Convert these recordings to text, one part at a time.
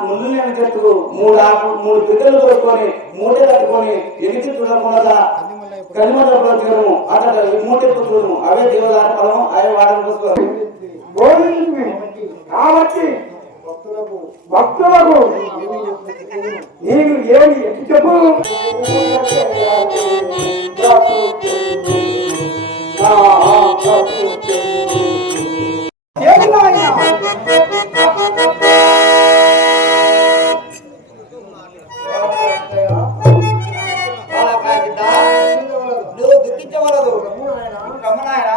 ముళ్ళుని చెట్టు మూడు పిక్కలు కొట్టుకొని మూటే కట్టుకొని ఎగిచి చూడకుండా కలిమల తీరము అక్కడ మూటే పుట్టును అవే దేవదారి ఫలం అవే వాడని పుస్తకం కాబట్టి భక్తులకు నీకు ఏమి ఎట్టి చెప్పు నువ్వు దుఃఖించవలదు రమణాయన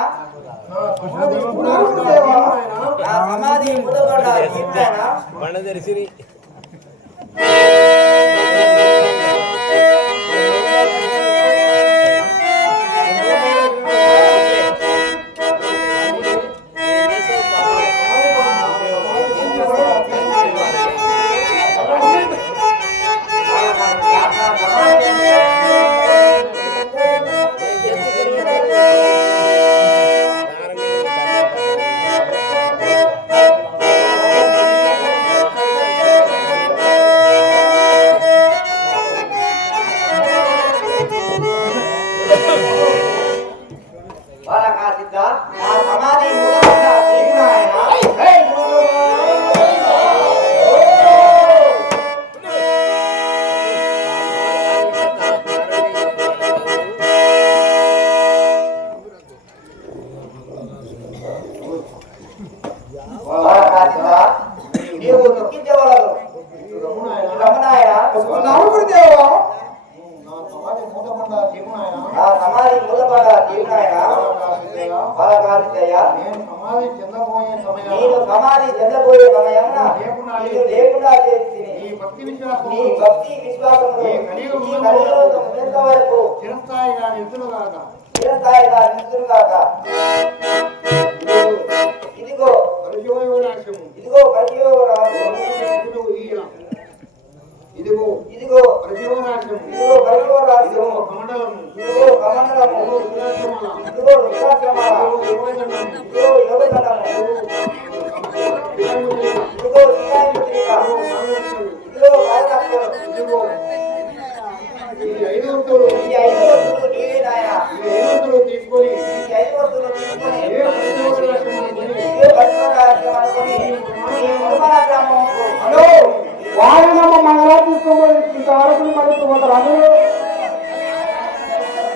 సమాధి బండదరిసిరి నీవు దుఃఖించవలదు రమణాయన సమాధి మూలపడ్డ జీవనాయన నేను సమాధి చెందబోయే సమయమున నీవు లేకుండా చేసి నీ భక్తి విశ్వాసములు వరకు చిరస్థాయిగా నిలుచునుగాక ఇదిగో ఇదిగో కమండలము ఇదిగో రుద్రాక్షమాల ఇదిగో యోగదండము ఇదిగో శ్రీరామపుత్రిక ఇదిగో భారతాక్షరం ఇదిగో ఈ ఐదు వస్తువులు నీవే నాయన తీసుకొని వారినమ్మ మంగళ తీసుకోబోయి ఆరోగ్యం పడుతుంటారు అందరూ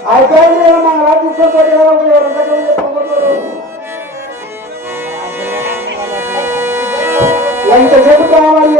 అయితే మంగళ తీసుకోబోయి ఎంతసేపు కావాలి